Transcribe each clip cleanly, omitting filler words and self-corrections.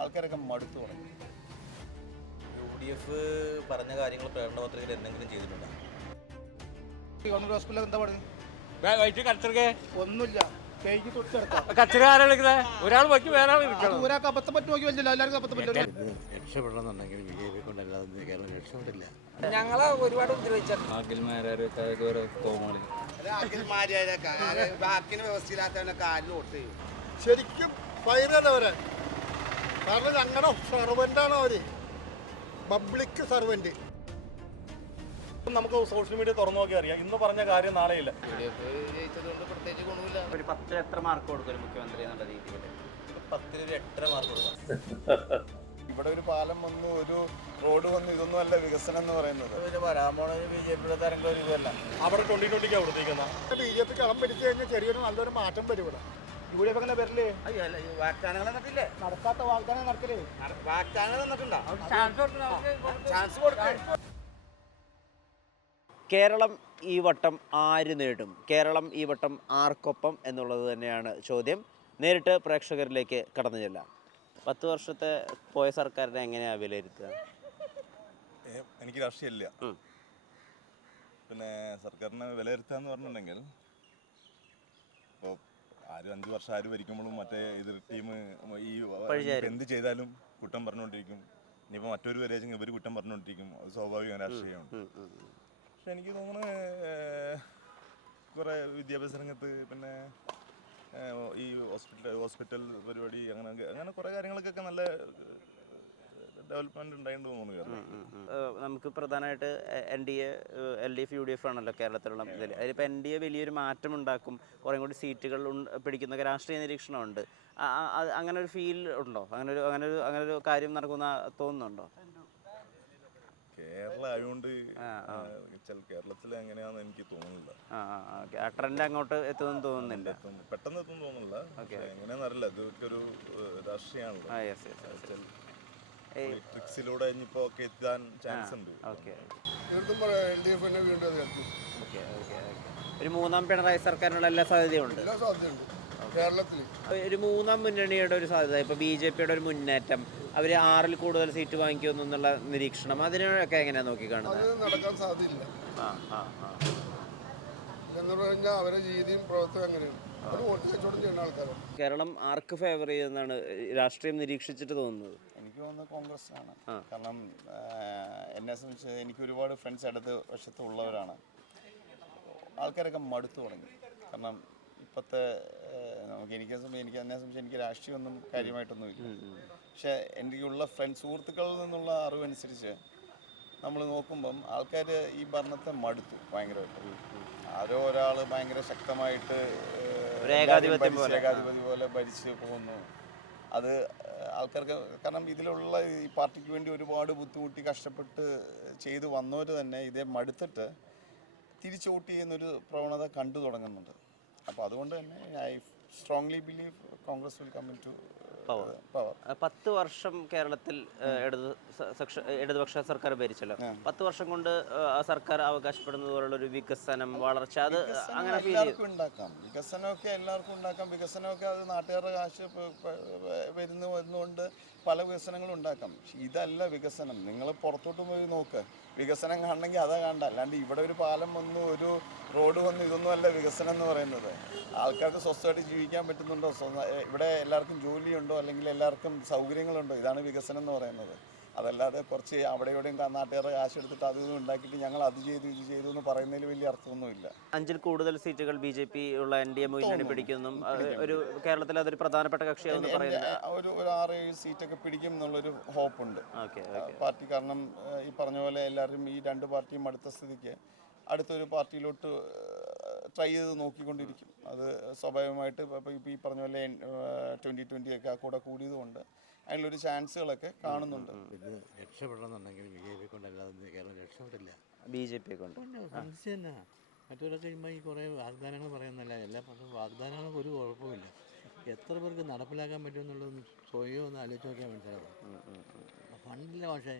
ആൾക്കാരൊക്കെ മടുത്തു തുടങ്ങി. UDF പറഞ്ഞ കാര്യങ്ങൾ പ്രകടന പത്രികയിൽ എന്തെങ്കിലും ചെയ്തിട്ടുണ്ടോ? ഗവൺമെന്റ് ഹോസ്പിറ്റലിൽ എന്താ പറയുന്നത്? ഒന്നുമില്ല. ഒരാൾ വയ്ക്ക് വേറെ ഒരാൾക്ക് അബദ്ധം പറ്റി നോക്കി പറ്റില്ല, എല്ലാവർക്കും അബദ്ധം പറ്റില്ല. രക്ഷപ്പെടണമെന്നുണ്ടെങ്കിൽ BJP കൊണ്ടല്ലാതെ കേരളം രക്ഷപ്പെട്ടില്ല. ഞങ്ങളെ ഒരുപാട് ഉപദ്രവിച്ചു. ശരിക്കും ഫൈനവരെ, കാരണം ഞങ്ങളുടെ സർവൻ്റാണ് അവർ, പബ്ലിക് സർവൻ്റ്. നമുക്ക് സോഷ്യൽ മീഡിയ തുറന്നു നോക്കി അറിയാം, ഇന്ന് പറഞ്ഞ കാര്യം നാളെയില്ല. ഒരു 10 എത്ര മാർക്ക് കൊടുക്കും മുഖ്യമന്ത്രി എന്നുള്ള രീതിയിൽ? 10 8 മാർക്ക് കൊടുക്കാം. ഇവിടെ ഒരു പാലം വന്നു, ഒരു റോഡ് വന്നു, ഇതൊന്നും അല്ല വികസനം എന്ന് പറയുന്നത്. വരാൻ പോണ BJP തരംഗം ഒരു ഇതല്ല. അവിടെ 2020 കൊടുത്തിരിക്കുന്നത് BJP കളം പിടിച്ചു കഴിഞ്ഞാൽ ചെറിയൊരു നല്ലൊരു മാറ്റം വരും ഇവിടെ. UDF അങ്ങനെ വരില്ലേ? വാഗ്ദാനങ്ങൾ തന്നിട്ടില്ലേ? നടക്കാത്ത വാഗ്ദാനം നടക്കലേ. വാഗ്ദാനങ്ങൾ തന്നിട്ടുണ്ടോ? ചാൻസ് കൊടുക്കും. കേരളം ഈ വട്ടം ആര് നേടും? കേരളം ഈ വട്ടം ആർക്കൊപ്പം എന്നുള്ളത് തന്നെയാണ് ചോദ്യം. നേരിട്ട് പ്രേക്ഷകരിലേക്ക് കടന്നു ചെല്ലാം. 10 വർഷത്തെ പോയ സർക്കാരിനെ എങ്ങനെയാണ് വിലയിരുത്തുക? എനിക്ക് രാഷ്ട്രീയമില്ല. പിന്നെ സർക്കാരിനെ വിലയിരുത്തുക എന്ന് പറഞ്ഞിട്ടുണ്ടെങ്കിൽ, ഇപ്പോൾ 5 വർഷം ആര് ഭരിക്കുമ്പോഴും മറ്റേ എതിർ ടീം ഈ എന്ത് ചെയ്താലും കുറ്റം പറഞ്ഞുകൊണ്ടിരിക്കും. ഇനിയിപ്പോൾ മറ്റൊരു വരേജെങ്കിൽ ഇവർ കുറ്റം പറഞ്ഞുകൊണ്ടിരിക്കും. അത് സ്വാഭാവിക രാഷ്ട്രീയമാണ്. പക്ഷെ എനിക്ക് തോന്നുന്നു കുറേ വിദ്യാഭ്യാസ രംഗത്ത്, പിന്നെ ഈ ഹോസ്പിറ്റൽ പരിപാടി, അങ്ങനെ കുറേ കാര്യങ്ങൾക്കൊക്കെ നല്ല ഡെവലപ്മെന്റ് ഉണ്ടായിട്ട് തോന്നുന്നു. നമുക്ക് പ്രധാനമായിട്ട് NDA, LDF, UDF ആണല്ലോ കേരളത്തിലുള്ള ഇതിൽ. അതിലിപ്പോൾ NDA വലിയൊരു മാറ്റം ഉണ്ടാക്കും, കുറേ കൂടി സീറ്റുകൾ പിടിക്കുന്ന രാഷ്ട്രീയ നിരീക്ഷണമുണ്ട്. അങ്ങനെ ഒരു ഫീൽ ഉണ്ടോ? അങ്ങനെ ഒരു കാര്യം നടക്കുന്ന തോന്നുന്നുണ്ടോ? കേരളം ആയതുകൊണ്ട് കേരളത്തിൽ എങ്ങനെയാന്ന് എനിക്ക് തോന്നുന്നില്ല. ട്രെൻഡ് അങ്ങോട്ട് എത്തുമെന്ന് തോന്നുന്നില്ല, പെട്ടെന്ന് എത്തുമെന്ന് തോന്നുന്നില്ല. എങ്ങനെയാണെന്ന് അറിയില്ല. ഇതൊക്കെ ഒരു രാഷ്ട്രീയമാണല്ലോ, ട്രിക്സിലൂടെ ഇനിയിപ്പോ ഒക്കെ എത്താൻ ചാൻസ് ഉണ്ട്. ഒരു മൂന്നാം പിണറായി സർക്കാരിനുള്ള എല്ലാ സാധ്യതയുണ്ട്. ഒരു മൂന്നാം മുന്നണിയുടെ ഒരു സാധ്യത, ഇപ്പോൾ BJPയുടെ ഒരു മുന്നേറ്റം, അവർ 6-ൽ കൂടുതൽ സീറ്റ് വാങ്ങിക്കുമെന്നുള്ള നിരീക്ഷണം, അതിനൊക്കെ എങ്ങനെയാണ് നോക്കിക്കാണുന്നത്? നടക്കാൻ സാധ്യതയില്ല. എന്ന് പറഞ്ഞാൽ അവരുടെ രീതിയും പ്രവർത്തനം അങ്ങനെയാണ്. കേരളം ആർക്ക് ഫേവർ ചെയ്യുന്നതാണ് രാഷ്ട്രീയം നിരീക്ഷിച്ചിട്ട് തോന്നുന്നത്? എനിക്ക് തോന്നുന്നത് കോൺഗ്രസിനാണ്. കാരണം എന്നെ സംബന്ധിച്ച് എനിക്ക് ഒരുപാട് ഫ്രണ്ട്സ് അടുത്ത് വശത്തുള്ളവരാണ്. ആൾക്കാരൊക്കെ മടുത്തു തുടങ്ങി. കാരണം ഇപ്പോഴത്തെ എന്നെ സംബന്ധിച്ച് എനിക്ക് രാഷ്ട്രീയമൊന്നും കാര്യമായിട്ടൊന്നുമില്ല. പക്ഷേ എനിക്കുള്ള സുഹൃത്തുക്കളിൽ നിന്നുള്ള അറിവനുസരിച്ച് നമ്മൾ നോക്കുമ്പം ആൾക്കാർ ഈ ഭരണത്തെ മടുത്തു ഭയങ്കരമായിട്ട്. ആരോ ഒരാൾ ഭയങ്കര ശക്തമായിട്ട് ഏകാധിപതി പോലെ ഭരിച്ച് പോകുന്നു. അത് ആൾക്കാർക്ക്, കാരണം ഇതിലുള്ള ഈ പാർട്ടിക്ക് വേണ്ടി ഒരുപാട് ബുദ്ധിമുട്ടി കഷ്ടപ്പെട്ട് ചെയ്തു വന്നവർ തന്നെ ഇതേ മടുത്തിട്ട് തിരിച്ച് വോട്ട് ചെയ്യുന്നൊരു പ്രവണത കണ്ടു തുടങ്ങുന്നുണ്ട്. അപ്പോൾ അതുകൊണ്ട് തന്നെ I strongly believe Congress will come into power. 10 വർഷം കേരളത്തിൽ ഇടതുപക്ഷ സർക്കാർ ഭരിച്ചല്ലോ. 10 വർഷം കൊണ്ട് ആ സർക്കാർ അവകാശപ്പെടുന്നത് പോലുള്ള ഒരു വികസനം, വളർച്ച, അത് അങ്ങനെ എല്ലാവർക്കും ഉണ്ടാക്കാം. വികസനമൊക്കെ എല്ലാവർക്കും ഉണ്ടാക്കാം. വികസനമൊക്കെ അത് നാട്ടുകാരുടെ കാശ് വരുന്നതുകൊണ്ട് പല വികസനങ്ങളും ഉണ്ടാക്കാം. പക്ഷെ ഇതല്ല വികസനം. നിങ്ങൾ പുറത്തോട്ട് പോയി നോക്ക്, വികസനം കാണണമെങ്കിൽ അതാ കാണണ്ട. അല്ലാണ്ട് ഇവിടെ ഒരു പാലം വന്നു, ഒരു റോഡ് വന്നു, ഇതൊന്നും അല്ല വികസനം എന്ന് പറയുന്നത്. ആൾക്കാർക്ക് സ്വസ്ഥമായിട്ട് ജീവിക്കാൻ പറ്റുന്നുണ്ടോ? ഇവിടെ എല്ലാവർക്കും ജോലിയുണ്ടോ, അല്ലെങ്കിൽ എല്ലാവർക്കും സൗകര്യങ്ങളുണ്ടോ? ഇതാണ് വികസനം എന്ന് പറയുന്നത്. അതല്ലാതെ കുറച്ച് അവിടെ ഇവിടെയും നാട്ടുകാരുടെ കാശ് എടുത്തിട്ട് അതൊന്നും ഉണ്ടാക്കിയിട്ട് ഞങ്ങൾ അത് ചെയ്തു ഇത് ചെയ്തു എന്ന് പറയുന്നതിൽ വലിയ അർത്ഥമൊന്നുമില്ല. 5-ൽ കൂടുതൽ സീറ്റുകൾ BJP ഉള്ള NDA മുന്നണി പിടിക്കുന്നു. ഒരു കേരളത്തിൽ അതൊരു പ്രധാനപ്പെട്ട കക്ഷിയാണെന്ന് പറയുന്നത്. ഒരു 6-7 സീറ്റൊക്കെ പിടിക്കും എന്നുള്ളൊരു ഹോപ്പുണ്ട് പാർട്ടി. കാരണം ഈ പറഞ്ഞ പോലെ എല്ലാവരും ഈ 2 പാർട്ടിയും അടുത്ത സ്ഥിതിക്ക് അടുത്തൊരു പാർട്ടിയിലോട്ട് ട്രൈ ചെയ്ത് നോക്കിക്കൊണ്ടിരിക്കും. അത് സ്വാഭാവികമായിട്ട് ഇപ്പോൾ ഈ പറഞ്ഞ പോലെ 2020 ഒക്കെ കൂടെ കൂടിയതുകൊണ്ട് അതിലൊരു ചാൻസുകളൊക്കെ കാണുന്നുണ്ട്. ഇത് രക്ഷപ്പെടണമെന്നുണ്ടെങ്കിൽ BJP കൊണ്ടല്ലാതെ കേരളം രക്ഷപ്പെട്ടില്ല. BJP കൊണ്ട് തന്നെ മറ്റവരൊക്കെ ഈ കുറേ വാഗ്ദാനങ്ങൾ പറയുന്നല്ല. എല്ലാ പക്ഷം വാഗ്ദാനങ്ങൾക്ക് ഒരു കുഴപ്പമില്ല. എത്ര പേർക്ക് നടപ്പിലാക്കാൻ പറ്റുമെന്നുള്ളതൊന്നും സ്വയം ഒന്ന് ആലോചിച്ച് നോക്കിയാൽ മനസ്സിലാവും. ഫണ്ടില്ല. പക്ഷേ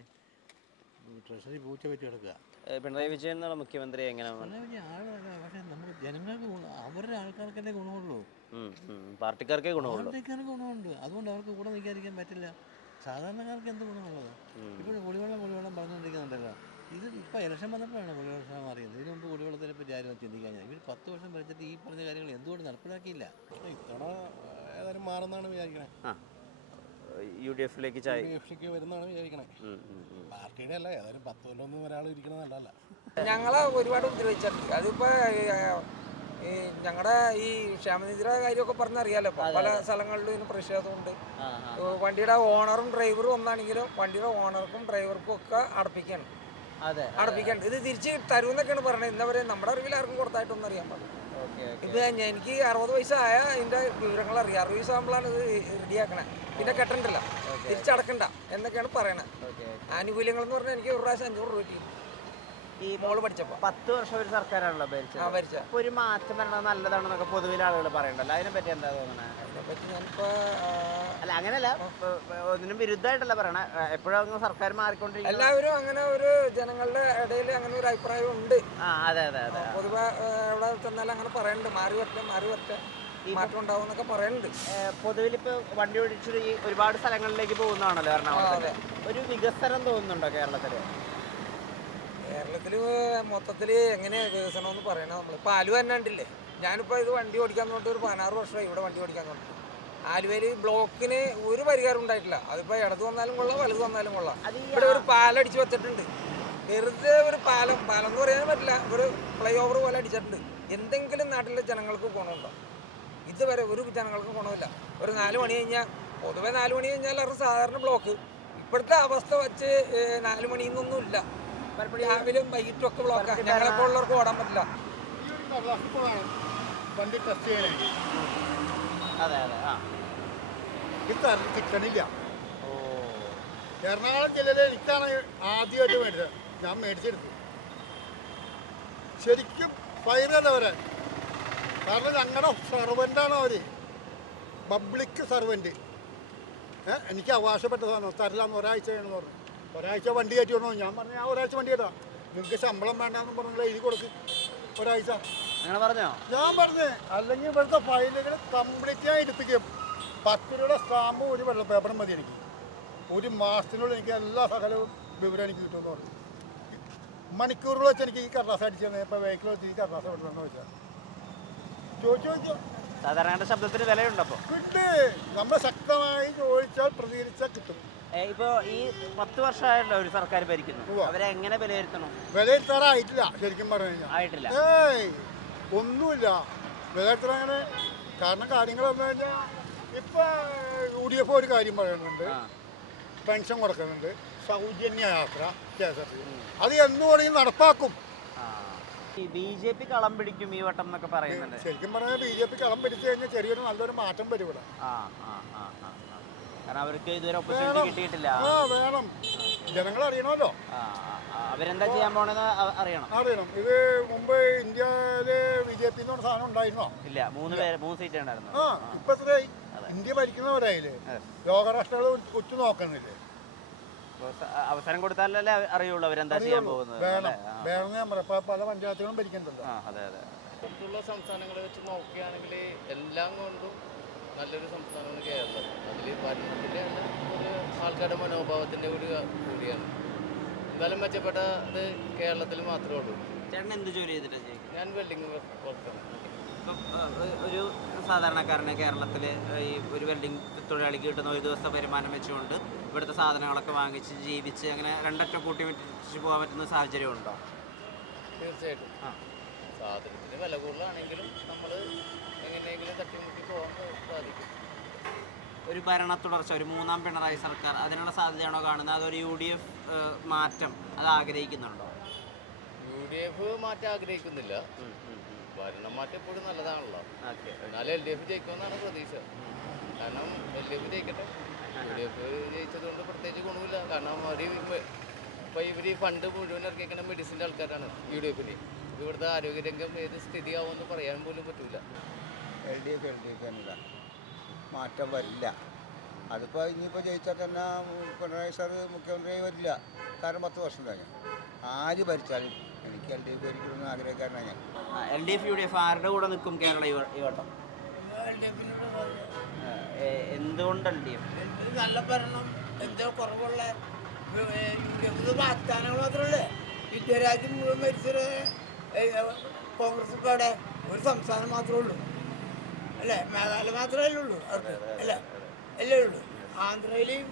ട്രഷറി പൂച്ച വെച്ച് കിടക്കുക. പിണറായി വിജയൻ എന്നുള്ള മുഖ്യമന്ത്രി എങ്ങനെയാണ്? പിണറായി വിജയൻ ആളല്ല. പക്ഷേ നമുക്ക് ജനങ്ങൾക്ക് അവരുടെ ആൾക്കാർക്കല്ലേ ഗുണമുള്ളൂ, പാർട്ടിക്കാർക്കേ ഗുണമുള്ളൂ. പാർട്ടിക്കാർക്ക് ഗുണമുണ്ട്. അതുകൊണ്ട് അവർക്ക് കൂടെ നിൽക്കാതിരിക്കാൻ പറ്റില്ല. സാധാരണക്കാർക്ക് എന്ത് ഗുണമുള്ളത്? ഇപ്പോൾ കുടിവെള്ളം പറഞ്ഞുകൊണ്ടിരിക്കുന്നുണ്ടല്ലോ. ഇത് ഇപ്പോൾ ഇലക്ഷൻ വന്നപ്പോഴാണ് കുടിവെള്ളം അറിയുന്നത്. ഇതിനു മുമ്പ് കുടിവെള്ളത്തിനെ പറ്റി ആരും ചിന്തിക്കാൻ. ഇവർ 10 വർഷം ഭരിച്ചിട്ട് ഈ പറഞ്ഞ കാര്യങ്ങൾ എന്തുകൊണ്ട് നടപ്പിലാക്കിയില്ല? ഇത്തവണ ഏതായാലും മാറുന്നാണ് വിചാരിക്കണേ. UDF വരുന്നതാണ് വിചാരിക്കണേ. പാർട്ടിയുടെ അല്ല, ഏതായാലും 10 കൊല്ലമൊന്നും ഒരാൾ ഇരിക്കണ നല്ലതല്ല. ഞങ്ങളെ ഒരുപാട് ഉപദ്രവിച്ചിട്ടുണ്ട്. അതിപ്പോൾ ഈ ഞങ്ങളുടെ ഈ ക്ഷേമനിധിയുടെ കാര്യമൊക്കെ പറഞ്ഞറിയാലോ. പല സ്ഥലങ്ങളിലും ഇതിന് പ്രതിഷേധമുണ്ട്. വണ്ടിയുടെ ഓണറും ഡ്രൈവറും ഒന്നാണെങ്കിലും വണ്ടിയുടെ ഓണർക്കും ഡ്രൈവർക്കും ഒക്കെ അടപ്പിക്കാണ്ട് ഇത് തിരിച്ച് തരുമെന്നൊക്കെയാണ് പറയുന്നത്. ഇന്നവരെ നമ്മുടെ അറിവിൽ ആർക്കും കൊടുത്തായിട്ടൊന്നും അറിയാൻ പാടില്ല. ഇത് എനിക്ക് 60 വയസ്സായ ഇതിൻ്റെ വിവരങ്ങൾ അറിയാം. 60 വയസ്സാകുമ്പോഴാണ് ഇത് റെഡിയാക്കണേ. പിന്നെ കെട്ടണ്ടല്ല, തിരിച്ചടക്കണ്ട എന്നൊക്കെയാണ് പറയണത്. ആനുകൂല്യങ്ങൾ എന്ന് പറഞ്ഞാൽ എനിക്ക് ഒരു പ്രാവശ്യം 500 രൂപ കിട്ടി. ഈ മോള് പഠിച്ചപ്പോൾ 10 വർഷം ഒരു സർക്കാരാണല്ലോ ഭരിച്ചത്. അപ്പോൾ ഒരു മാറ്റം വരണത് നല്ലതാണെന്നൊക്കെ പൊതുവിൽ ആളുകൾ പറയണ്ടല്ലോ. അതിനെപ്പറ്റി എന്താ തോന്നുന്നത്? അതിനെപ്പറ്റി ഞാനിപ്പോൾ അല്ല, അങ്ങനെയല്ല, ഒന്നിനും വിരുദ്ധമായിട്ടല്ല പറയണേ. എപ്പോഴും സർക്കാർ മാറിക്കൊണ്ടിരിക്കും. എല്ലാവരും അങ്ങനെ ഒരു ജനങ്ങളുടെ ഇടയിൽ അങ്ങനെ ഒരു അഭിപ്രായം ഉണ്ട്. അതെ. പൊതുവെ എവിടെ ചെന്നാലും അങ്ങനെ പറയുന്നുണ്ട്, മാറി വരട്ടെ മാറ്റം ഉണ്ടാവും എന്നൊക്കെ പറയുന്നുണ്ട്. പൊതുവിൽ ഇപ്പോൾ വണ്ടി ഓടിച്ചിട്ട് ഈ ഒരുപാട് സ്ഥലങ്ങളിലേക്ക് പോകുന്നതാണല്ലോ എറണാകുളത്ത്. ഒരു വികസനം തോന്നുന്നുണ്ടോ കേരളത്തിൽ? കേരളത്തിൽ മൊത്തത്തിൽ എങ്ങനെ വികസനം എന്ന് പറയണത്? നമ്മളിപ്പോൾ ആലുവ തന്നെ ഉണ്ടില്ലേ. ഞാനിപ്പോൾ ഇത് വണ്ടി ഓടിക്കാൻ തോന്നിട്ട് ഒരു 16 വർഷമായി ഇവിടെ വണ്ടി ഓടിക്കാൻ തോന്നിട്ട്. ആലുവയിൽ ബ്ലോക്കിന് ഒരു പരിഹാരം ഉണ്ടായിട്ടില്ല. അതിപ്പോൾ ഇടത് വന്നാലും കൊള്ളാം, വലത് വന്നാലും കൊള്ളാം. ഇവിടെ ഒരു പാലടിച്ച് വെച്ചിട്ടുണ്ട്. വെറുതെ ഒരു പാലം എന്ന് പറയാൻ പറ്റില്ല, ഒരു ഫ്ലൈ ഓവർ പോലെ അടിച്ചിട്ടുണ്ട്. എന്തെങ്കിലും നാട്ടിലെ ജനങ്ങൾക്ക് ഗുണമുണ്ടോ? ഇതുവരെ ഒരു ജനങ്ങൾക്ക് ഗുണമില്ല. ഒരു 4 മണി കഴിഞ്ഞാൽ, പൊതുവെ 4 മണി കഴിഞ്ഞാൽ അവരുടെ സാധാരണ ബ്ലോക്ക്. ഇപ്പോഴത്തെ അവസ്ഥ വെച്ച് 4 മണിന്നൊന്നും ഇല്ല. രാവിലെയും വൈകിട്ടും ഒക്കെ ബ്ലോക്കാണ്. ഞങ്ങളെപ്പോൾ ഉള്ളവർക്ക് ഓടാൻ പറ്റില്ല. വണ്ടി ടെസ്റ്റ് ചെയ്യണേ, അതെ. ഇത് കിട്ടണില്ല. എറണാകുളം ജില്ലയിൽ എനിക്കാണ് ആദ്യമായിട്ട് മേടിച്ചത്. ഞാൻ മേടിച്ചെടുത്തു. ശരിക്കും ഫൈനല്ല അവരെ. കാരണം ഞങ്ങളുടെ സർവൻ്റാണ് അവർ, പബ്ലിക് സർവൻ്റ്. എനിക്ക് അവകാശപ്പെട്ട സാധനം തരില്ലാന്ന് ഒരാഴ്ച വേണമെന്ന് പറഞ്ഞു. ഒരാഴ്ച വണ്ടി കയറ്റി വന്നു. ഞാൻ പറഞ്ഞു ഞാൻ ഒരാഴ്ച വണ്ടി കയറ്റാം, നിങ്ങൾക്ക് ശമ്പളം വേണ്ടെന്ന് പറഞ്ഞാൽ എഴുതി കൊടുക്ക് ഒരാഴ്ച. പറഞ്ഞോ? ഞാൻ പറഞ്ഞു അല്ലെങ്കിൽ ഇവിടുത്തെ ഫയലുകൾ കംപ്ലീറ്റ് ഞാൻ എടുപ്പിക്കും. 10 രൂപയുടെ സ്റ്റാമ്പും ഒരു വെള്ള പേപ്പറും മതി എനിക്ക്. 1 മാസത്തിനുള്ളിൽ എനിക്ക് എല്ലാ സകലവും വിവരം എനിക്ക് കിട്ടുമെന്ന് പറഞ്ഞു. മണിക്കൂറുകൾ വെച്ച് എനിക്ക് ഈ കടലാസ് അടിച്ചു തന്നെ. ഇപ്പോൾ വെഹിക്കിൾ വെച്ച് ഈ കടലാസ് വിടണമെന്ന് വെച്ചാൽ ചോദിച്ചോ. സാധാരണ ശബ്ദത്തിന് വിലയുണ്ട്. അപ്പോൾ കിട്ടേ, നമ്മൾ ശക്തമായി ചോദിച്ചാൽ പ്രതികരിച്ചാൽ കിട്ടും. ഇപ്പോൾ ഈ 10 വർഷമായല്ലോ ഒരു സർക്കാർ ഭരിക്കുന്നു. അവരെ എങ്ങനെ വിലയിരുത്തണം? വിലയിരുത്താറായിട്ടില്ല ശരിക്കും പറഞ്ഞു കഴിഞ്ഞാൽ. ആയിട്ടില്ല. ഒന്നുമില്ല വിലയിരുത്താൻ അങ്ങനെ. കാരണം കാര്യങ്ങൾ വന്നു കഴിഞ്ഞാൽ ഇപ്പം UDF ഒരു കാര്യം പറയുന്നുണ്ട്, പെൻഷൻ കൊടുക്കുന്നുണ്ട്, സൗജന്യ യാത്ര KSRTC. അത് എന്ന് വേണമെങ്കിൽ നടപ്പാക്കും. BJP കളം പിടിക്കും ഈ വട്ടം എന്നൊക്കെ പറയുന്നുണ്ട്. ശരിക്കും പറഞ്ഞാൽ BJP കളം പിടിച്ചു കഴിഞ്ഞാൽ ചെറിയൊരു നല്ലൊരു മാറ്റം വരും ഇവിടെ. കാരണം അവർക്ക് ഇതുവരെ ഓപ്പർച്യൂണിറ്റി കിട്ടിയിട്ടില്ല. വേണം, ജനങ്ങൾ അറിയണമല്ലോ. അവരെന്താ ചെയ്യാൻ പോണെന്ന് അറിയണം. ഇത് മുമ്പ് ഇന്ത്യയില് BJP എന്ന് പറഞ്ഞ സാധനം ഉണ്ടായിരുന്നോ? ഇല്ല, 3 സീറ്റ് ഉണ്ടായിരുന്നു. ഇപ്പൊ എത്രയായി? ഇന്ത്യ ഭരിക്കുന്നവരായില്ലേ, ലോകരാഷ്ട്രങ്ങൾ ഉറ്റു നോക്കുന്നില്ലേ? അവസരം കൊടുത്താലല്ലേ അറിയുള്ളൂ അവരെന്താ ചെയ്യാൻ പോകുന്നത്. വേണം ഞാൻ പറയാം, പല പഞ്ചായത്തുകളും ഭരിക്കുന്നുണ്ടല്ലോ. അതെ. മറ്റുള്ള സംസ്ഥാനങ്ങളെ വെച്ച് നോക്കുകയാണെങ്കിൽ എല്ലാം കൊണ്ടും നല്ലൊരു സംസ്ഥാനമാണ് കേരളം. അതിൽ ഭരണത്തിൻ്റെ ഒരു ആൾക്കാരുടെ മനോഭാവത്തിൻ്റെ കൂടിയാണ്. എന്തായാലും മെച്ചപ്പെട്ടത് കേരളത്തിൽ മാത്രമേ ഉള്ളൂ. ചേട്ടൻ എന്ത് ജോലി ചെയ്തിട്ടാണ്? ഞാൻ വെൽഡിങ് വർക്കാണ്. ഇപ്പം ഒരു സാധാരണക്കാരന് കേരളത്തിൽ ഈ ഒരു വെൽഡിങ് തൊഴിലാളിക്ക് കിട്ടുന്ന ഒരു ദിവസത്തെ വരുമാനം വെച്ചുകൊണ്ട് ഇവിടുത്തെ സാധനങ്ങളൊക്കെ വാങ്ങിച്ച് ജീവിച്ച് അങ്ങനെ രണ്ടൊക്കെ കൂട്ടി വെച്ച് പോകാൻ പറ്റുന്ന സാഹചര്യം ഉണ്ടോ? തീർച്ചയായിട്ടും. സാധനത്തിന് വില കൂടുതലാണെങ്കിലും നമ്മൾ എങ്ങനെയെങ്കിലും തട്ടിമുട്ടി പോകാൻ സാധിക്കും. ഒരു ഭരണ തുടർച്ച, ഒരു 3ാം പിണറായി സർക്കാർ, അതിനുള്ള സാധ്യതയാണോ കാണുന്നത്? അതൊരു UDF മാറ്റം അത് ആഗ്രഹിക്കുന്നുണ്ടോ? UDF മാറ്റം ആഗ്രഹിക്കുന്നില്ല. ഭരണം മാറ്റം എപ്പോഴും നല്ലതാണല്ലോ. എന്നാലും LDF ജയിക്കുമെന്നാണ് പ്രതീക്ഷ. കാരണം LDF ജയിക്കട്ടെ. UDF ജയിച്ചതുകൊണ്ട് പ്രത്യേകിച്ച് ഗുണമില്ല. കാരണം ഇപ്പോൾ ഇവർ ഈ ഫണ്ട് മുഴുവൻ ഇറക്കിക്കുന്ന മെഡിസിൻ്റെ ആൾക്കാരാണ് UDFന്. ഇവിടുത്തെ ആരോഗ്യരംഗം ഏത് സ്ഥിതിയാവുമെന്ന് പറയാൻ പോലും പറ്റില്ല. LDF എന്നല്ല, മാറ്റം വരില്ല. അതിപ്പോൾ ഇനിയിപ്പോൾ ജയിച്ചാൽ തന്നെ പിണറായി സാർ മുഖ്യമന്ത്രി വരില്ല. കാരണം 10 വർഷം കഴിഞ്ഞു. ആര് ഭരിച്ചാലും എനിക്ക് LDF ഭരിക്കണമെന്ന് ആഗ്രഹക്കാരനാണ് ഞാൻ. LDF UDF ആരുടെ കൂടെ നിൽക്കും കേരള ഈ വട്ടം? എന്തുകൊണ്ട് LDF? നല്ല ഭരണം എന്തോ കുറവുള്ള വാഗ്ദാനങ്ങൾ മാത്രമല്ലേ? ഇന്ത്യരാജ്യം മുഴുവൻ ഭരിച്ചൊരു കോൺഗ്രസ് ഇപ്പോൾ അവിടെ ഒരു സംസ്ഥാനം മാത്രമേ ഉള്ളൂ അല്ലേ? മേഘാലയ മാത്രമേ ഉള്ളൂ അവർക്ക് അല്ലേ? അല്ലേ ഉള്ളൂ. ആന്ധ്രയിലും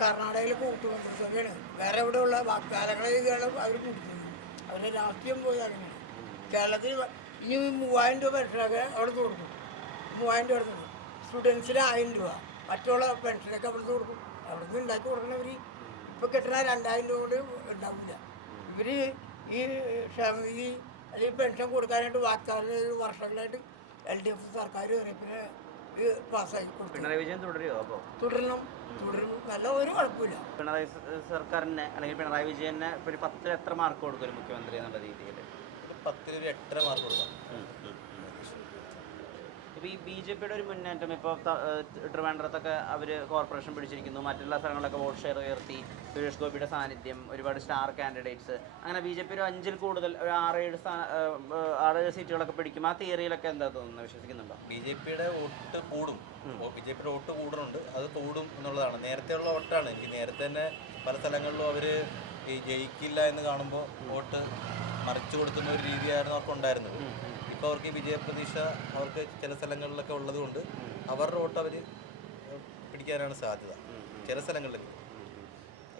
കർണാടകയിലും കൂട്ടുമന്ത്രിസഭയാണ്. വേറെ എവിടെയുള്ള വാഗ്ദാനങ്ങൾ ചെയ്താണ് അവർ കൂട്ടുന്നത്. അവരുടെ രാഷ്ട്രീയം പോയി അങ്ങനെയാണ്. കേരളത്തിൽ ഇനി 3000 രൂപ പെൻഷനൊക്കെ അവിടെ കൊടുക്കും. 3000 രൂപ കൊടുക്കും. സ്റ്റുഡൻസിന് 1000 രൂപ. മറ്റുള്ള പെൻഷനൊക്കെ അവിടെ നിന്ന് കൊടുക്കും. അവിടെ നിന്ന് ഉണ്ടാക്കി കൊടുക്കണവർ ഇപ്പോൾ കിട്ടുന്ന 2000 രൂപ കൊണ്ട് ഉണ്ടാവില്ല. ഇവർ ഈ അല്ലെങ്കിൽ പെൻഷൻ കൊടുക്കാനായിട്ട് വാഗ്ദാനം വർഷങ്ങളായിട്ട് LDF സർക്കാർ കയറിയപ്പിന് പാസ്സാക്കി കൊടുത്തു. പിണറായി വിജയൻ തുടരുമോ അപ്പോൾ? തുടരണം. നല്ല ഒരു കുഴപ്പമില്ല. പിണറായി സർക്കാരിനെ അല്ലെങ്കിൽ പിണറായി വിജയനെ ഇപ്പോൾ ഒരു 10 എത്ര മാർക്ക് കൊടുക്കും ഒരു മുഖ്യമന്ത്രി എന്നുള്ള രീതിയിൽ? 10 ഒരു 8.5 മാർക്ക് കൊടുക്കാം. ഇപ്പോൾ ഈ BJP ഒരു മുന്നേറ്റം ഇപ്പോൾ ട്രിവാൻഡ്രത്തൊക്കെ അവർ കോർപ്പറേഷൻ പിടിച്ചിരിക്കുന്നു, മറ്റുള്ള സ്ഥലങ്ങളിലൊക്കെ വോട്ട് ഷെയർ ഉയർത്തി, സുരേഷ് ഗോപിയുടെ സാന്നിധ്യം, ഒരുപാട് സ്റ്റാർ കാൻഡിഡേറ്റ്സ്, അങ്ങനെ BJP ഒരു 5-ൽ കൂടുതൽ ഒരു 6-7 സീറ്റുകളൊക്കെ പിടിക്കും. ആ തിയറിയിലൊക്കെ എന്താ തോന്നുന്നത്, വിശ്വസിക്കുന്നുണ്ടോ? BJPയുടെ വോട്ട് കൂടും. BJPയുടെ വോട്ട് കൂടുന്നുണ്ട്, അത് കൂടും എന്നുള്ളതാണ്. നേരത്തെയുള്ള വോട്ടാണ്. എനിക്ക് നേരത്തെ തന്നെ പല സ്ഥലങ്ങളിലും അവർ ഈ ജയിക്കില്ല എന്ന് കാണുമ്പോൾ വോട്ട് മറിച്ചു കൊടുക്കുന്ന ഒരു രീതിയായിരുന്നു അവർക്കുണ്ടായിരുന്നത്. ഇപ്പോൾ അവർക്ക് ഈ വിജയപ്രതീക്ഷ അവർക്ക് ചില സ്ഥലങ്ങളിലൊക്കെ ഉള്ളത് കൊണ്ട് അവരുടെ വോട്ട് അവർ പിടിക്കാനാണ് സാധ്യത ചില സ്ഥലങ്ങളിൽ.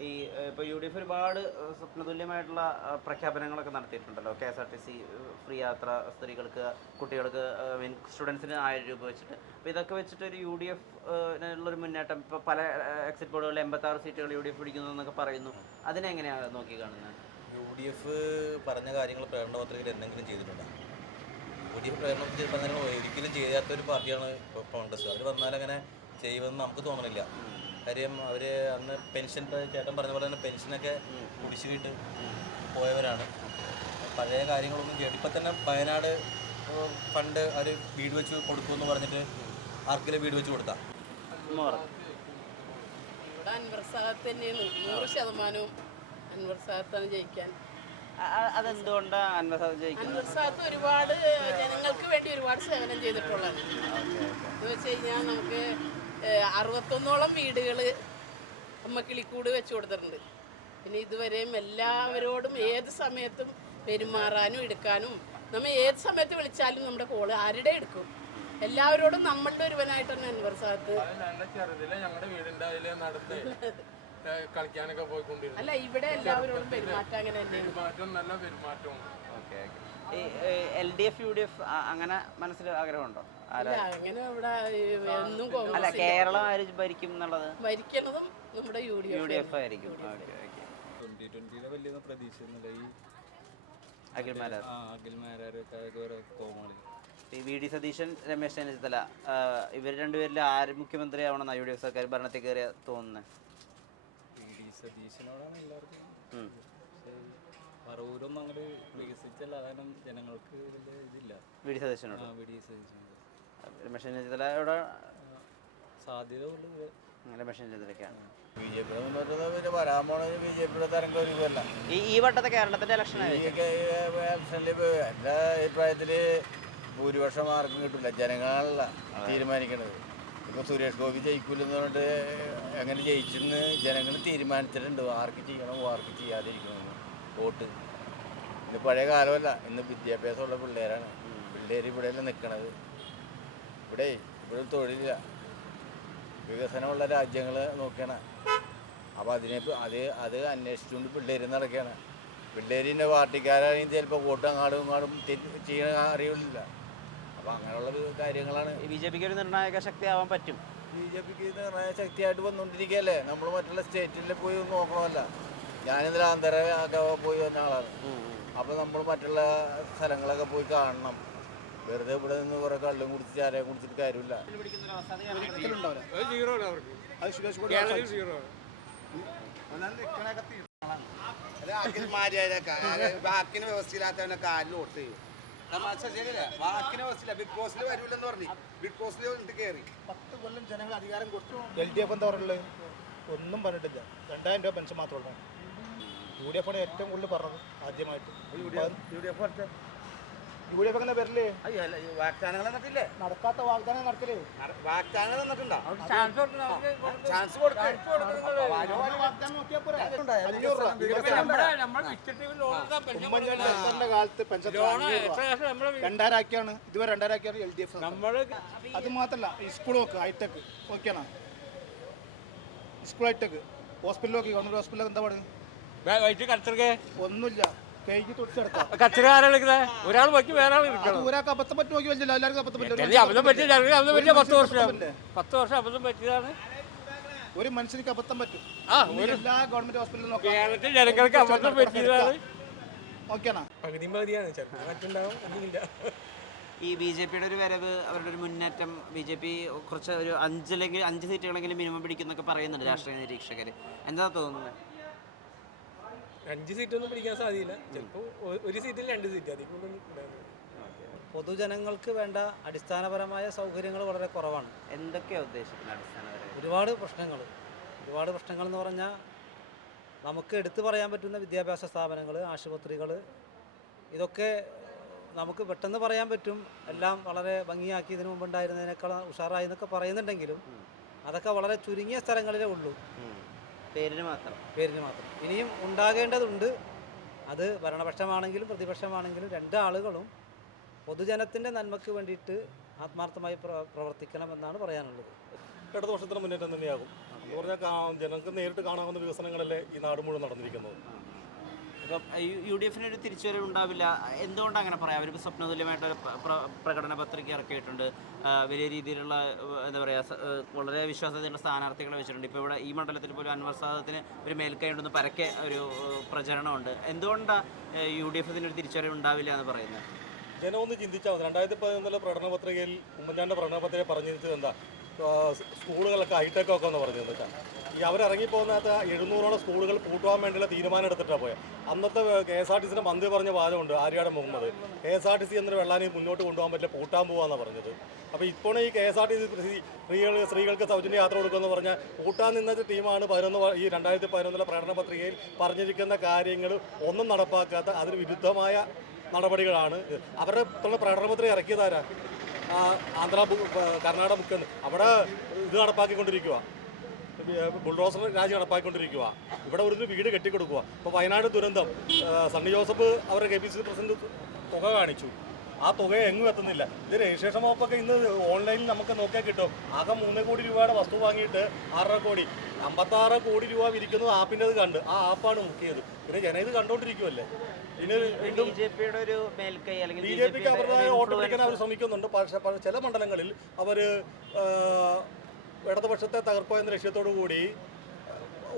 ഈ ഇപ്പോൾ UDF ഒരുപാട് സ്വപ്നതുല്യമായിട്ടുള്ള പ്രഖ്യാപനങ്ങളൊക്കെ നടത്തിയിട്ടുണ്ടല്ലോ. KSRTC ഫ്രീ യാത്ര സ്ത്രീകൾക്ക്, കുട്ടികൾക്ക്, സ്റ്റുഡൻസിന് 1000 രൂപ വെച്ചിട്ട്. അപ്പോൾ ഇതൊക്കെ വെച്ചിട്ട് ഒരു UDF ഉള്ളൊരു മുന്നേറ്റം ഇപ്പോൾ പല എക്സിറ്റ് പോളുകളിൽ 86 സീറ്റുകൾ UDF പിടിക്കുന്നു എന്നൊക്കെ പറയുന്നു. അതിനെങ്ങനെയാണ് നോക്കി കാണുന്നത്? UDF പറഞ്ഞ കാര്യങ്ങൾ പ്രകടന പത്രികയിൽ എന്തെങ്കിലും ചെയ്തിട്ടുണ്ടോ? UDF പ്രകടന പത്രിക ഒരിക്കലും ചെയ്യാത്തൊരു പാർട്ടിയാണ് കോൺഗ്രസ്. അവർ പറഞ്ഞാൽ അങ്ങനെ ചെയ്യുമെന്ന് നമുക്ക് തോന്നണില്ല. കാര്യം അവർ അന്ന് പെൻഷൻ, ചേട്ടൻ പറഞ്ഞ പോലെ തന്നെ പെൻഷനൊക്കെ കുടിശ്ശികിട്ട് പോയവരാണ്. പഴയ കാര്യങ്ങളൊന്നും ചെയ്യും. ഇപ്പം തന്നെ വയനാട് ഫണ്ട് അവർ വീട് വെച്ച് കൊടുക്കുമെന്ന് പറഞ്ഞിട്ട് ആർക്കെങ്കിലും വീട് വെച്ച് കൊടുത്താൽ ഇവിടെ അൻവർ സാദത്ത് തന്നെയാണ് 100% അൻവർ സാദത്താണ് ജയിക്കാൻ. അതെന്തുകൊണ്ടാണ് അൻവർ സാദത്ത് ജയിക്കുന്നത്? അൻവർ സാദത്ത് ഒരുപാട് ജനങ്ങൾക്ക് വേണ്ടി ഒരുപാട് സേവനം ചെയ്തിട്ടുള്ളതാണ്. എന്ന് വെച്ച് കഴിഞ്ഞാൽ നമുക്ക് 61ഓളം വീടുകൾ അമ്മക്കിളിക്കൂട് വെച്ച് കൊടുത്തിട്ടുണ്ട്. പിന്നെ ഇതുവരെയും എല്ലാവരോടും ഏത് സമയത്തും പെരുമാറാനും എടുക്കാനും, നമ്മൾ ഏത് സമയത്ത് വിളിച്ചാലും നമ്മുടെ കോള് ആരുടെ എടുക്കും, എല്ലാവരോടും നമ്മളുടെ ഒരുവനായിട്ടാണ് അൻവർ സാദത്ത്. ഞങ്ങളുടെ വീടിന്റെ അതിലെ നടത്ത് കളിക്കാനൊക്കെ പോയിക്കൊണ്ടിരുന്നു. അല്ല, ഇവിടെ എല്ലാവരോടും പെരുമാറ്റം അങ്ങനെ തന്നെയാണ്. നല്ല പെരുമാറ്റവും. ഈ LDF UDF അങ്ങനെ മനസ്സിൽ ആഗ്രഹമുണ്ടോ? അങ്ങനെ ഇവിടെ ഒന്നും അല്ല, കേരളം ആര് ഭരിക്കും എന്നുള്ളത്? ഭരിക്കുന്നതും നമ്മുടെ UDF ആയിരിക്കും. 2020 വലിയ പ്രതീക്ഷയൊന്നുമില്ല. ഈ ഈ VD സതീശൻ, രമേശ് ചെന്നിത്തല, ഇവർ രണ്ടുപേരിൽ ആര് മുഖ്യമന്ത്രി ആവണമെന്നാണ് UDF സർക്കാർ ഭരണത്തിൽ കയറിയ തോന്നുന്നത്? VD സതീശനോടാണ് എല്ലാവർക്കും. പറവൂരൊന്നും അങ്ങനെ വികസിച്ചല്ല, കാരണം ജനങ്ങൾക്ക് ഇതില്ല. VD സതീശനോട്. രമേശ് ചെന്നിത്തല സാധ്യത ഉള്ളു. രമേശ് ചെന്നിത്തലയ്ക്കാണ്. BJPയുടെ മുന്നോട്ട് പിന്നെ വരാൻ പോണത് BJPയുടെ തരംഗം ഒരുവല്ല. ഈ വട്ടത്തെ കേരളത്തിന്റെ ഇലക്ഷനിൽ എൻ്റെ അഭിപ്രായത്തിൽ ഭൂരിപക്ഷം ആർക്കും കിട്ടില്ല. ജനങ്ങളല്ല തീരുമാനിക്കണത്. ഇപ്പോൾ സുരേഷ് ഗോപി ജയിക്കൂലെന്ന് പറഞ്ഞിട്ട് എങ്ങനെ ജയിച്ചെന്ന് ജനങ്ങൾ തീരുമാനിച്ചിട്ടുണ്ട്. ആർക്ക് ചെയ്യണം, ആർക്ക് ചെയ്യാതിരിക്കണമെന്ന് വോട്ട്. ഇന്ന് പഴയ കാലമല്ല, ഇന്ന് വിദ്യാഭ്യാസമുള്ള പിള്ളേരാണ്. പിള്ളേർ ഇവിടെയല്ല നിൽക്കണത്. ഇവിടെ തൊഴിലില്ല. വികസനമുള്ള രാജ്യങ്ങൾ നോക്കുകയാണ്. അപ്പോൾ അത് അന്വേഷിച്ചുകൊണ്ട് പിള്ളേർ നടക്കുകയാണ്. പിള്ളേരിൻ്റെ പാർട്ടിക്കാരാണെങ്കിൽ ചിലപ്പോൾ വോട്ട് അങ്ങാടും ചെയ്യണ അറിയില്ല. അപ്പോൾ അങ്ങനെയുള്ള കാര്യങ്ങളാണ്. BJPക്ക് ഒരു നിർണായക ശക്തിയാവാൻ പറ്റും. BJPക്ക് നിർണായക ശക്തിയായിട്ട് വന്നുകൊണ്ടിരിക്കുകയല്ലേ. നമ്മൾ മറ്റുള്ള സ്റ്റേറ്റിൽ പോയി നോക്കണമല്ല. ഞാനിന്നലെ ആന്ധ്രയൊക്കെ പോയി വന്ന ആളാണ്. അപ്പോൾ നമ്മൾ മറ്റുള്ള സ്ഥലങ്ങളൊക്കെ പോയി കാണണം. വെറുതെ ഇവിടെ നിന്ന് കുറെ കള്ളും കുടിച്ച് ചാരയും കുടിച്ചിട്ട് കാര്യമില്ല. വാക്കിന് വ്യവസ്ഥയില്ലാത്തവനെ കാലിൽ വോട്ട് ചെയ്യും. വാക്കിന് വ്യവസ്ഥയില്ല. ബിഗ് ബോസിൽ വരൂലെന്ന് പറഞ്ഞു. ബിഗ് ബോസിൽ കയറി 10 കൊല്ലം ജനങ്ങൾ അധികാരം കൊടുത്തു. LDF എന്താ പറയുള്ളത്? ഒന്നും പറഞ്ഞിട്ടില്ല. 2000 രൂപ പെൻഷൻ മാത്രമേ UDF ആണ് ഏറ്റവും കൂടുതൽ പറഞ്ഞത് ആദ്യമായിട്ട്. യു ഡി എഫ് എങ്ങനെ വരില്ലേ? വാഗ്ദാനങ്ങൾ എന്നിട്ടില്ലേ? നടക്കാത്ത വാഗ്ദാനം നടക്കലേ. വാഗ്ദാനങ്ങൾ തന്നിട്ടുണ്ടോ? ചാൻസ് കൊടുക്കും. വാഗ്ദാനം നോക്കിയാൽ പോരെ. 500 രൂപ. ഉമ്മൻചാണ്ടി സർക്കാരിന്റെ കാലത്ത് പെൻഷൻ 2000 ആക്കിയാണ്, ഇതുവരെ 2000 ആക്കിയാണ് LDF. അത് മാത്രമല്ല ഈ സ്കൂൾ നോക്ക്, ഹൈടെക് ഓക്കെയാണോ? സ്കൂൾ ഹൈടെക്, ഹോസ്പിറ്റൽ നോക്കി, ഗവൺമെന്റ് ഹോസ്പിറ്റൽ എന്താ പാട്? ഒന്നുമില്ല, കൈക്ക് തൊട്ട് കിടക്കാം. ഒരാൾ പറ്റി വേറെ ആൾ ഒരാൾക്ക് അബദ്ധം പറ്റി നോക്കി വലിയ എല്ലാവർക്കും അബദ്ധം പറ്റില്ല. 10 വർഷം അബദ്ധം പറ്റിയതാണ്. ഒരു മനുഷ്യർക്ക് അബദ്ധം പറ്റും. എല്ലാ ഗവൺമെന്റ് ഹോസ്പിറ്റലിലും നോക്കാം. കേരളത്തിൽ ജനങ്ങൾക്ക് അബദ്ധം പറ്റിയതാണ്. ഓക്കെയാണോ? പകുതി മതിയാണ്, ചിലപ്പോൾ മറ്റുണ്ടാവും, ഒന്നുമില്ല. ഈ BJP യുടെ ഒരു വരവ്, അവരുടെ ഒരു മുന്നേറ്റം, BJP കുറച്ച് ഒരു 5 സീറ്റുകളെങ്കിലും മിനിമം പിടിക്കുന്നൊക്കെ പറയുന്നുണ്ട് രാഷ്ട്രീയ നിരീക്ഷകർ. എന്താ തോന്നുന്നത്? 5 സീറ്റൊന്നും പിടിക്കാൻ സാധ്യതയില്ല. ചിലപ്പോൾ ഒരു സീറ്റിൽ 2 സീറ്റ് അതിൽ കൂടുതൽ. പൊതുജനങ്ങൾക്ക് വേണ്ട അടിസ്ഥാനപരമായ സൗകര്യങ്ങൾ വളരെ കുറവാണ്. എന്തൊക്കെയാണ് ഉദ്ദേശിക്കുന്നത് അടിസ്ഥാനപരമായി? ഒരുപാട് പ്രശ്നങ്ങൾ എന്ന് പറഞ്ഞാൽ നമുക്ക് എടുത്തു പറയാൻ പറ്റുന്ന വിദ്യാഭ്യാസ സ്ഥാപനങ്ങൾ, ആശുപത്രികൾ, ഇതൊക്കെ നമുക്ക് പെട്ടെന്ന് പറയാൻ പറ്റും. എല്ലാം വളരെ ഭംഗിയാക്കി ഇതിനു മുമ്പുണ്ടായിരുന്നതിനേക്കാൾ ഉഷാറായി എന്നൊക്കെ പറയുന്നുണ്ടെങ്കിലും അതൊക്കെ വളരെ ചുരുങ്ങിയ സ്ഥലങ്ങളിലേ ഉള്ളൂ. പേരിന് മാത്രം. ഇനിയും ഉണ്ടാകേണ്ടതുണ്ട്. അത് ഭരണപക്ഷമാണെങ്കിലും പ്രതിപക്ഷമാണെങ്കിലും രണ്ടാളുകളും പൊതുജനത്തിൻ്റെ നന്മയ്ക്ക് വേണ്ടിയിട്ട് ആത്മാർത്ഥമായി പ്രവർത്തിക്കണമെന്നാണ് പറയാനുള്ളത്. ഇടതുപക്ഷത്തിന് മുന്നേറ്റം തന്നെയാകും എന്ന് പറഞ്ഞാൽ ജനങ്ങൾക്ക് നേരിട്ട് കാണാവുന്ന വികസനങ്ങളല്ലേ ഈ നാട് മുഴുവൻ നടന്നിരിക്കുന്നത്. ഇപ്പം UDF ഒരു തിരിച്ചുവരവ് ഉണ്ടാവില്ല. എന്തുകൊണ്ടാണ് അങ്ങനെ പറയാം? അവർക്ക് സ്വപ്നതുല്യമായിട്ടൊരു പ്രകടന പത്രിക ഇറക്കിയിട്ടുണ്ട്. വലിയ രീതിയിലുള്ള എന്താ പറയുക, വളരെ വിശ്വാസ്യതയുള്ള സ്ഥാനാർത്ഥികളെ വെച്ചിട്ടുണ്ട്. ഇപ്പോൾ ഇവിടെ ഈ മണ്ഡലത്തിൽ പോലും അൻവർ സാദത്തിന് ഒരു മേൽക്കൈ ഉണ്ടെന്ന് പരക്കെ ഒരു പ്രചരണമുണ്ട്. എന്തുകൊണ്ടാണ് UDF ഇതിനൊരു തിരിച്ചുവരവ് ഉണ്ടാവില്ല എന്ന് പറയുന്നത്? ജനം ഒന്ന് ചിന്തിച്ചാൽ മതി. 2011 പ്രകടന പത്രികയിൽ ഉമ്മൻചാണ്ടിയുടെ പ്രകടന പത്രിക പറഞ്ഞിരുന്നത് എന്താ? സ്കൂളുകളൊക്കെ ഹൈടെക് ഒക്കെ എന്ന് പറഞ്ഞതെന്ന് വെച്ചാൽ ഈ അവരിറങ്ങിപ്പോകുന്നകത്ത് 700ഓളം സ്കൂളുകൾ പൂട്ടുവാൻ വേണ്ടിയുള്ള തീരുമാനം എടുത്തിട്ടാണ് പോയത്. അന്നത്തെ KSRTCയുടെ മന്ത്രി പറഞ്ഞ വാദമുണ്ട്, ആര്യാടെ മുഹമ്മദ്, KSRTC എന്നൊരു വെള്ളാനി മുന്നോട്ട് കൊണ്ടുപോകാൻ പറ്റില്ല, പൂട്ടാൻ പോകാമെന്നാണ് പറഞ്ഞത്. അപ്പോൾ ഇപ്പോൾ ഈ KSRTC സ്ത്രീകൾക്ക് സൗജന്യ യാത്ര കൊടുക്കുമെന്ന് പറഞ്ഞാൽ പൂട്ടാൻ നിന്ന ടീമാണ് ഈ 2011 പ്രകടന പത്രികയിൽ പറഞ്ഞിരിക്കുന്ന കാര്യങ്ങൾ ഒന്നും നടപ്പാക്കാത്ത അതിന് വിരുദ്ധമായ നടപടികളാണ്. അവരുടെ പ്രകടന പത്രിക ഇറക്കിയതാരാ? കർണാടക മുഖ്യമന്ത്രി അവിടെ ഇത് നടപ്പാക്കിക്കൊണ്ടിരിക്കുക, ബുൾഡോസർ രാജ് നടപ്പാക്കിക്കൊണ്ടിരിക്കുക. ഇവിടെ ഒരു വീട് കെട്ടിക്കൊടുക്കുക. ഇപ്പോൾ വയനാട് ദുരന്തം, സണ്ണി ജോസഫ് അവരുടെ KPCC പ്രസിഡന്റ് തുക കാണിച്ചു. ആ തുക എങ്ങും എത്തുന്നില്ല. ഇത് രജിസ്ട്രേഷൻ വകുപ്പൊക്കെ ഇന്ന് ഓൺലൈനിൽ നമുക്ക് നോക്കിയാൽ കിട്ടും. ആകെ 3 കോടി രൂപയുടെ വസ്തു വാങ്ങിയിട്ട് 6.5 കോടി, 56 കോടി രൂപ വിരിക്കുന്നത് ആപ്പിൻ്റെ കണ്ട് ആ ആപ്പാണ് മുക്കിയത്. പിന്നെ ജനം ഇത് കണ്ടുകൊണ്ടിരിക്കുമല്ലേ. BJPയുടെ ഒരു മേൽക്കൈ അല്ലെങ്കിൽ BJPക്ക് അവരുടേതായ വോട്ട് പിടിക്കാൻ അവർ ശ്രമിക്കുന്നുണ്ട്. പക്ഷേ ചില മണ്ഡലങ്ങളിൽ അവർ ഇടതുപക്ഷത്തെ തകർക്കുക എന്ന ലക്ഷ്യത്തോടു കൂടി,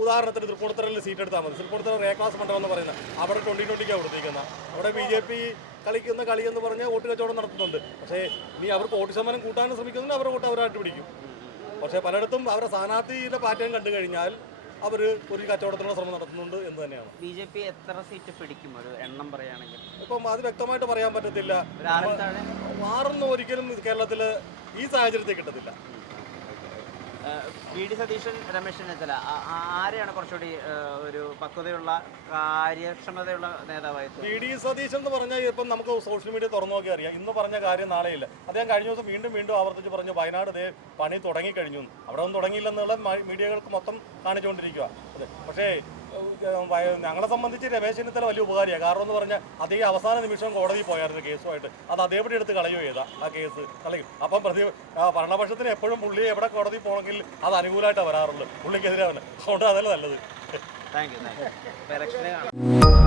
ഉദാഹരണത്തിന് തൃപ്പൂണിത്തുറയിൽ സീറ്റ് എടുത്താൽ മതി. തൃപ്പൂണിത്തുറ A ക്ലാസ് മണ്ഡലം എന്ന് പറയുന്നത് അവിടെ 2020 കൊടുത്തിരിക്കുന്നത്. അവിടെ BJP കളിക്കുന്ന കളി എന്ന് പറഞ്ഞാൽ വോട്ട് കച്ചവടം നടത്തുന്നുണ്ട്. പക്ഷേ ഇനി അവർക്ക് വോട്ട് ശതമാനം കൂട്ടാനും ശ്രമിക്കുന്നുണ്ട്, അവരുടെ വോട്ട് അവരായിട്ട് പിടിക്കും. പക്ഷേ പലയിടത്തും അവരുടെ സ്ഥാനാർത്ഥിയുടെ പാറ്റേൺ കണ്ടു കഴിഞ്ഞാൽ അവർ ഒരു കച്ചവടത്തിനുള്ള ശ്രമം നടത്തുന്നുണ്ട് എന്ന് തന്നെയാണ്. BJP എത്ര സീറ്റ് പിടിക്കും ഒരു എണ്ണം പറയുകയാണെങ്കിൽ? ഇപ്പം അത് വ്യക്തമായിട്ട് പറയാൻ പറ്റത്തില്ല. 6 ഒരിക്കലും കേരളത്തിൽ ഈ സാഹചര്യത്തിൽ കിട്ടത്തില്ല. VD സതീശൻ, രമേശ് ചെന്നിത്തല, ആരെയാണ് കുറച്ചുകൂടി ഒരു പക്വതയുള്ള കാര്യക്ഷമതയുള്ള നേതാവായി? VD സതീശൻ എന്ന് പറഞ്ഞാൽ ഇപ്പം നമുക്ക് സോഷ്യൽ മീഡിയ തുറന്നു നോക്കി അറിയാം. ഇന്ന് പറഞ്ഞ കാര്യം നാളെയില്ല. അദ്ദേഹം കഴിഞ്ഞ ദിവസം വീണ്ടും ആവർത്തിച്ച് പറഞ്ഞു വയനാട് ഇതേ പണി തുടങ്ങിക്കഴിഞ്ഞു. അവിടെ ഒന്നും തുടങ്ങിയില്ലെന്നുള്ള മീഡിയകൾക്ക് മൊത്തം കാണിച്ചുകൊണ്ടിരിക്കുക. അതെ, പക്ഷേ ഞങ്ങളെ സംബന്ധിച്ച് രമേശ് ചെന്നിത്തല വലിയ ഉപകാരിയാണ്. കാരണം എന്ന് പറഞ്ഞാൽ അതേ അവസാന നിമിഷം കോടതിയിൽ പോയായിരുന്നു കേസുമായിട്ട്. അത് അതേപടി എടുത്ത് കളയുകയോ ചെയ്താൽ ആ കേസ് കളയും. അപ്പം ഭരണപക്ഷത്തിന് എപ്പോഴും പുള്ളി എവിടെ കോടതി പോകണമെങ്കിൽ അത് അനുകൂലമായിട്ടാണ് വരാറുള്ളത്, പുള്ളിക്കെതിരെ. അതുകൊണ്ട് അതല്ല നല്ലത്. Thank you.